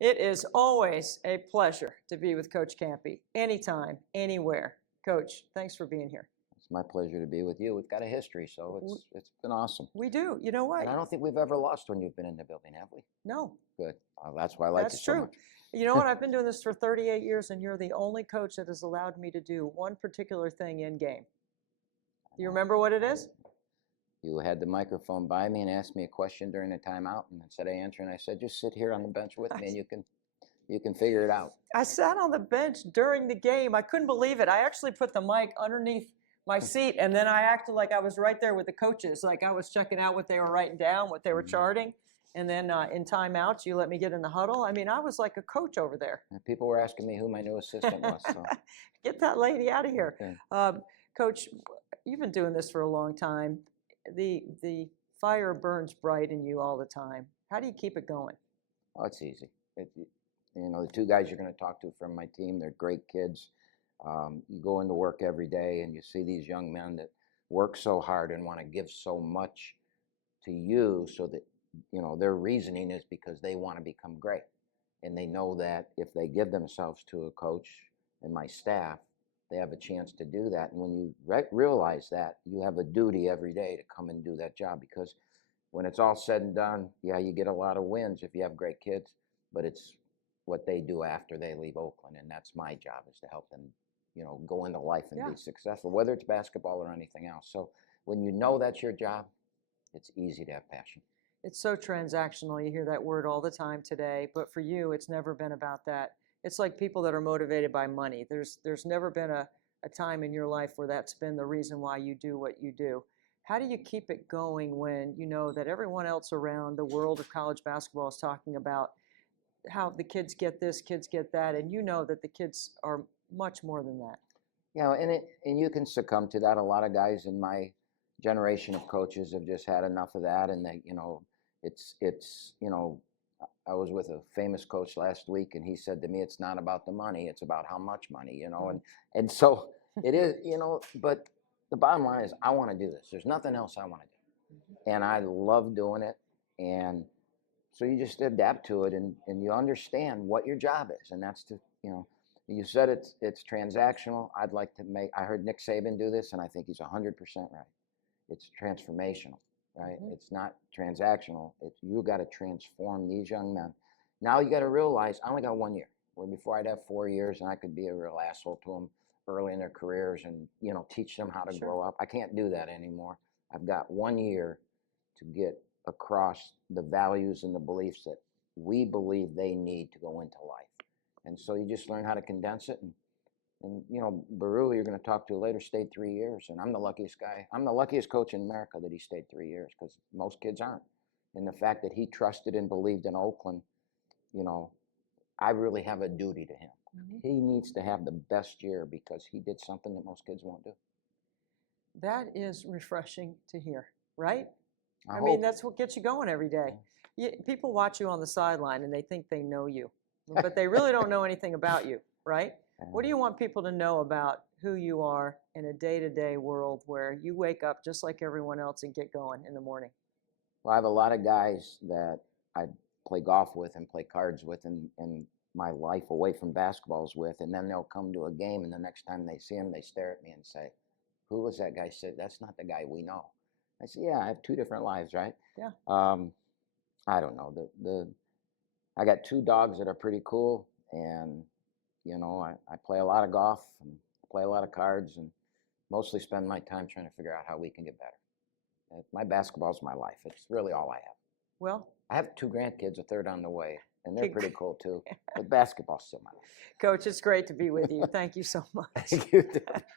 It is always a pleasure to be with Coach Kampe, anytime, anywhere. Coach, thanks for being here. It's my pleasure to be with you. We've got a history, so it's been awesome. We do. You know what? And I don't think we've ever lost when you've been in the building, have we? No. Good. That's why I like you so much. That's true. You know what? I've been doing this for 38 years, and you're the only coach that has allowed me to do one particular thing in game. Do you remember what it is? You had the microphone by me and asked me a question during the timeout, and instead of answering, I said, just sit here on the bench with me and you can figure it out. I sat on the bench during the game. I couldn't believe it. I actually put the mic underneath my seat, and then I acted like I was right there with the coaches, like I was checking out what they were writing down, what they were charting. And then in timeouts, you let me get in the huddle. I mean, I was like a coach over there. And people were asking me who my new assistant was. So. Get that lady out of here. Okay. Coach, you've been doing this for a long time. The fire burns bright in you all the time. How do you keep it going? Oh, it's easy. The two guys you're going to talk to from my team, they're great kids. You go into work every day and you see these young men that work so hard and want to give so much to you, so that their reasoning is because they want to become great, and they know that if they give themselves to a coach and my staff, they have a chance to do that. And when you realize that, you have a duty every day to come and do that job, because when it's all said and done, yeah, you get a lot of wins if you have great kids, but it's what they do after they leave Oakland, and that's my job, is to help them go into life and be successful, whether it's basketball or anything else. So when you know that's your job, it's easy to have passion. It's so transactional. You hear that word all the time today, but for you, it's never been about that. It's like people that are motivated by money. There's never been a time in your life where that's been the reason why you do what you do. How do you keep it going when you know that everyone else around the world of college basketball is talking about how the kids get this, kids get that, and you know that the kids are much more than that? And you can succumb to that. A lot of guys in my generation of coaches have just had enough of that, and they, I was with a famous coach last week, and he said to me, it's not about the money, it's about how much money, and so it is, but the bottom line is I want to do this. There's nothing else I want to do, and I love doing it, and so you just adapt to it, and you understand what your job is, and that's to, you said it's transactional. I heard Nick Saban do this, and I think he's 100% right. It's transformational. Right? Mm-hmm. It's not transactional. You got to transform these young men. Now you got to realize I only got 1 year. Where before I'd have 4 years, and I could be a real asshole to them early in their careers, and teach them how to grow up. I can't do that anymore. I've got 1 year to get across the values and the beliefs that we believe they need to go into life. And so you just learn how to condense it. And Baru, you're going to talk to later, stayed 3 years, and I'm the luckiest guy. I'm the luckiest coach in America that he stayed 3 years, because most kids aren't. And the fact that he trusted and believed in Oakland, I really have a duty to him. Mm-hmm. He needs to have the best year because he did something that most kids won't do. That is refreshing to hear, right? I mean, that's what gets you going every day. People watch you on the sideline and they think they know you, but they really don't know anything about you, right? What do you want people to know about who you are in a day-to-day world where you wake up just like everyone else and get going in the morning? Well, I have a lot of guys that I play golf with and play cards with, and my life away from basketballs with, and then they'll come to a game, and the next time they see him, they stare at me and say, who was that guy? Said, that's not the guy we know. I said, yeah, I have two different lives, right? Yeah. I don't know. I got two dogs that are pretty cool, and I play a lot of golf and play a lot of cards, and mostly spend my time trying to figure out how we can get better. My basketball's my life. It's really all I have. Well, I have two grandkids, a third on the way, and they're pretty cool too. But basketball's still my life. Coach, it's great to be with you. Thank you so much. Thank you.